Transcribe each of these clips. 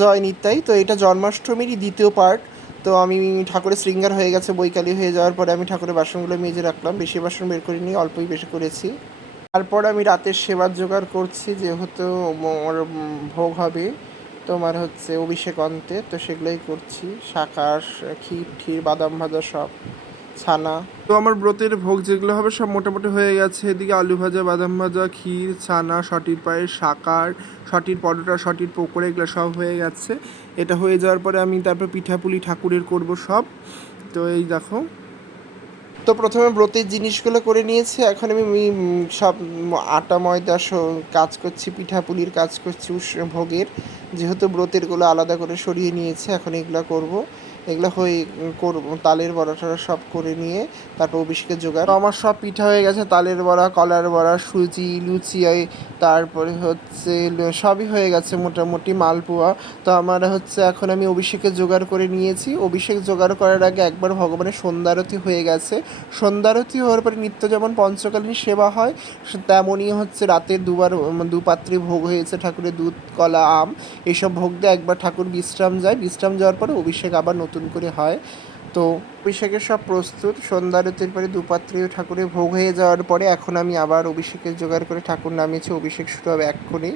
জয় নিতাই। তো এটা জন্মাষ্টমীরই দ্বিতীয় পার্ট। তো আমি ঠাকুরের শৃঙ্গার হয়ে গেছে, বৈকালি হয়ে যাওয়ার পরে আমি ঠাকুরের বাসনগুলো মেজে রাখলাম, বেশি বাসন বের করিনি, অল্পই বেশি করেছি। তারপর আমি রাতের সেবার জোগাড় করছি, যেহেতু মোর ভোগ হবে তোমার হচ্ছে অভিষেক অন্তে, তো সেগুলোই করছি, শাঁখার ক্ষীর ঠির বাদাম ভাজা সব, ছানা। তো আমার ব্রতের ভোগ যেগুলো হবে সব মোটামুটি হয়ে গেছে। এদিকে আলু ভাজা, বাদাম ভাজা, ক্ষীর, ছানা, সটির পায়েস, শাঁখার, সটির পরোটা, সটির পকোড়া, এগুলো সব হয়ে গেছে। এটা হয়ে যাওয়ার পরে আমি তারপর পিঠাপুলি ঠাকুরের করব সব। তো এই দেখো, তো প্রথমে ব্রতের জিনিসগুলো করে নিয়েছি, এখন আমি সব আটা ময়দা কাজ করছি, পিঠাপুলির কাজ করছি ভোগের, যেহেতু ব্রতেরগুলো আলাদা করে সরিয়ে নিয়েছি, এখন এগুলো করব। এগুলো হয়ে করবো, তালের বড়া টড়া সব করে নিয়ে তারপর অভিষেকের জোগাড়। তো আমার সব পিঠা হয়ে গেছে, তালের বড়া, কলার বড়া, সুজি, লুচি, তারপরে হচ্ছে সবই হয়ে গেছে মোটামুটি, মালপোয়া। তো আমার হচ্ছে এখন আমি অভিষেকের জোগাড় করে নিয়েছি। অভিষেক জোগাড় করার আগে একবার ভগবানের সন্ধ্যারতি হয়ে গেছে। সন্ধ্যারতি হওয়ার পরে নিত্য যেমন পঞ্চকালীন সেবা হয়, তেমনই হচ্ছে রাতে দুবার দুপাত্রে ভোগ হয়েছে ঠাকুরের, দুধ, কলা, আম, এইসব ভোগ দিয়ে একবার ঠাকুর বিশ্রাম যায়, বিশ্রাম যাওয়ার পরে অভিষেক আবার নতুন করে হয়। তো অভিষেকের সব প্রস্তুত, সন্ধ্যারতির পরে দুপাত্রে ঠাকুরের ভোগ হয়ে যাওয়ার পরে এখন আমি আবার অভিষেকের জোগাড় করে ঠাকুর নামিয়েছি, অভিষেক শুরু হবে এক্ষুনি।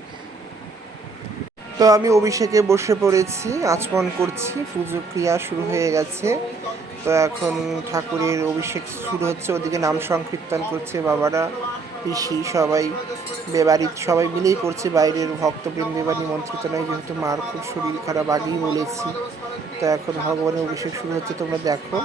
তো আমি অভিষেকে বসে পড়েছি, আচমন করছি, পুজো ক্রিয়া শুরু হয়ে গেছে। তো এখন ঠাকুরের অভিষেক শুরু হচ্ছে, ওদিকে নাম সংকীর্তন করছে বাবারা, পিসি সবাই, বাড়ির সবাই মিলেই করছে, বাইরের ভক্তবৃন্দ এবার নিমন্ত্রিত নয়, যেহেতু মার খুব শরীর খারাপ, আগেই বলেছি। তো এখন ভগবানের অভিষেক শুরু হচ্ছে, তোমরা দেখো।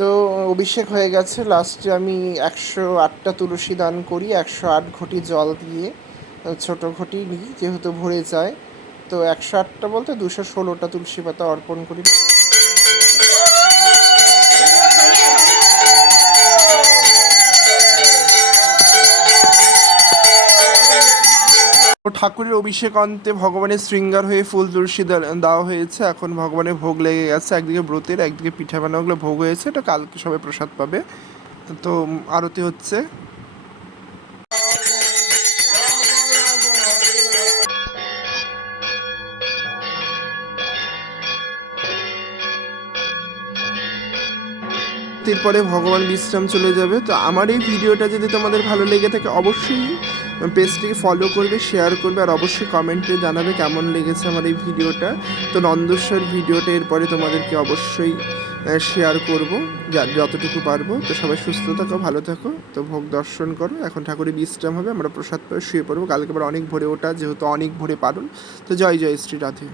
তো অভিষেক হয়ে গেছে, লাস্টে আমি 108টা তুলসী দান করি, 108 ঘটি জল দিয়ে, ছোটো ঘটি নিই যেহেতু ভরে যায়। তো 108টা বলতে 216টা তুলসী পাতা অর্পণ করি। ঠাকুরের অভিষেক অন্তে ভগবানের শৃঙ্গার হয়ে ফুল তুলসী দেওয়া হয়েছে, এখন ভগবানের ভোগ লেগে গেছে, একদিকে ব্রতের, একদিকে পিঠা বানাগুলো ভোগ হয়েছে, এটা কালকে সবাই প্রসাদ পাবে। তো আরতি হচ্ছে। এরপরে ভগবান বিশ্রাম চলে যাবে। তো আমার এই ভিডিওটা যদি তোমাদের ভালো লেগে থাকে, অবশ্যই পেজটিকে ফলো করবে, শেয়ার করবে, আর অবশ্যই কমেন্টে জানাবে কেমন লেগেছে আমার এই ভিডিওটা। তো নন্দেশ্বর ভিডিওটা এরপরে তোমাদেরকে অবশ্যই শেয়ার করব যতটুকু পারবো। তো সবাই সুস্থ থাকো, ভালো থাকো। তো ভোগ দর্শন করো, এখন ঠাকুরের বিশ্রাম হবে, আমরা প্রসাদ পেয়ে শুয়ে পড়বো, কালকে আবার অনেক ভোরে ওঠা, যেহেতু অনেক ভোরে পালন। তো জয় জয় শ্রী রাধে।